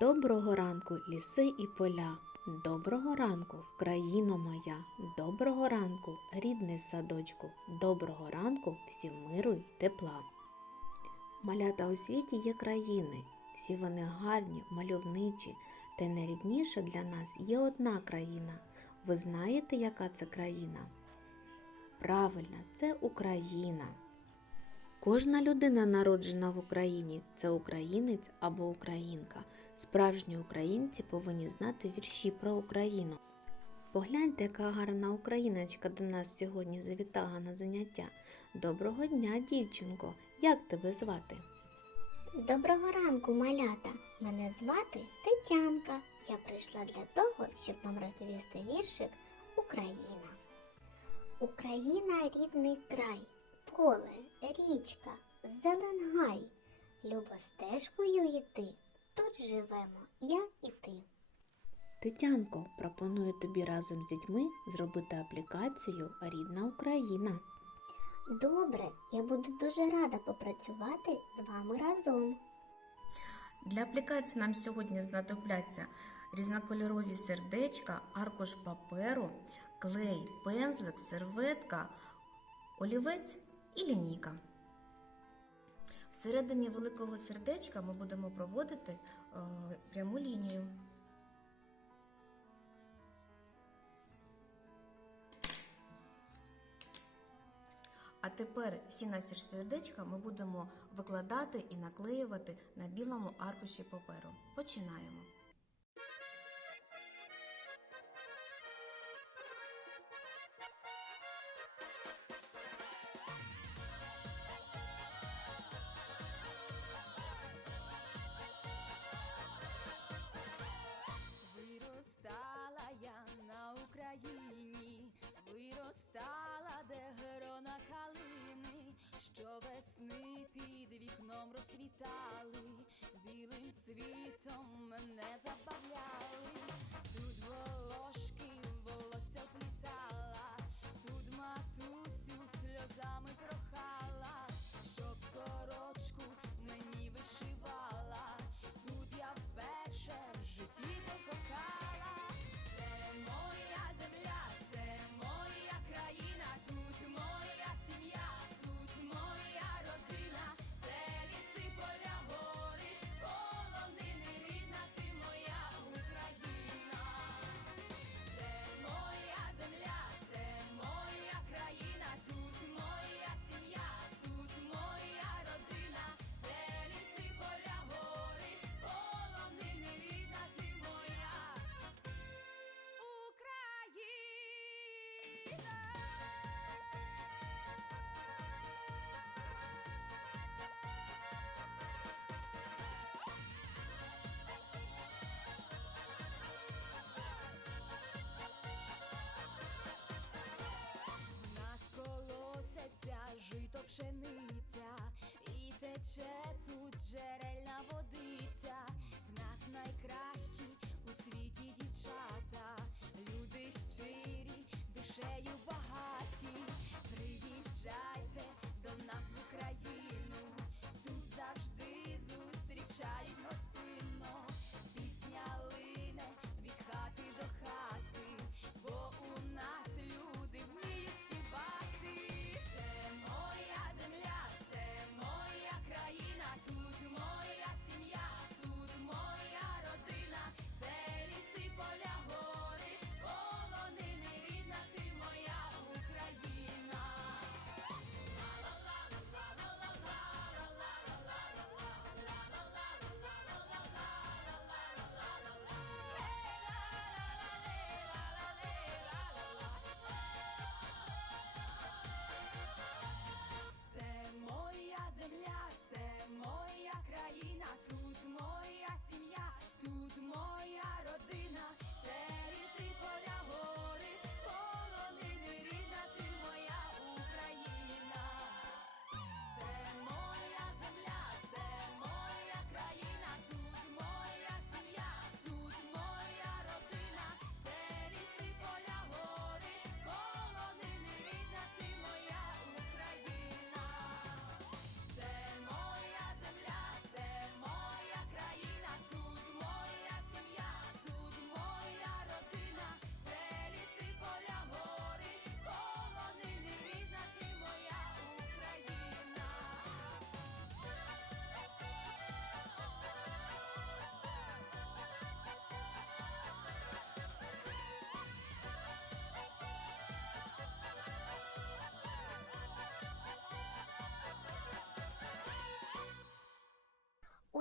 Доброго ранку, ліси і поля. Доброго ранку, Вкраїно моя. Доброго ранку, рідний садочку. Доброго ранку, всім миру й тепла. Малята у світі є країни. Всі вони гарні, мальовничі, та найрідніша для нас є одна країна. Ви знаєте, яка це країна? Правильно, це Україна. Кожна людина, народжена в Україні, це українець або українка. Справжні українці повинні знати вірші про Україну. Погляньте, яка гарна україночка до нас сьогодні завітала на заняття. Доброго дня, дівчинко! Як тебе звати? Доброго ранку, малята! Мене звати Тетянка. Я прийшла для того, щоб вам розповісти віршик Україна. Україна рідний край, поле, річка, зеленгай. Любо стежкою йти. Тут живемо я і ти. Тетянко, пропоную тобі разом з дітьми зробити аплікацію Рідна Україна. Добре, я буду дуже рада попрацювати з вами разом. Для аплікації нам сьогодні знадобляться різнокольорові сердечка, аркуш паперу, клей, пензлик, серветка, олівець і лінійка. Всередині великого сердечка ми будемо проводити е, пряму лінію. А тепер всі наші сердечка ми будемо викладати і наклеювати на білому аркуші паперу. Починаємо.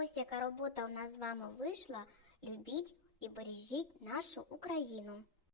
Ось яка робота у нас з вами вийшла. Любіть і бережіть нашу Україну.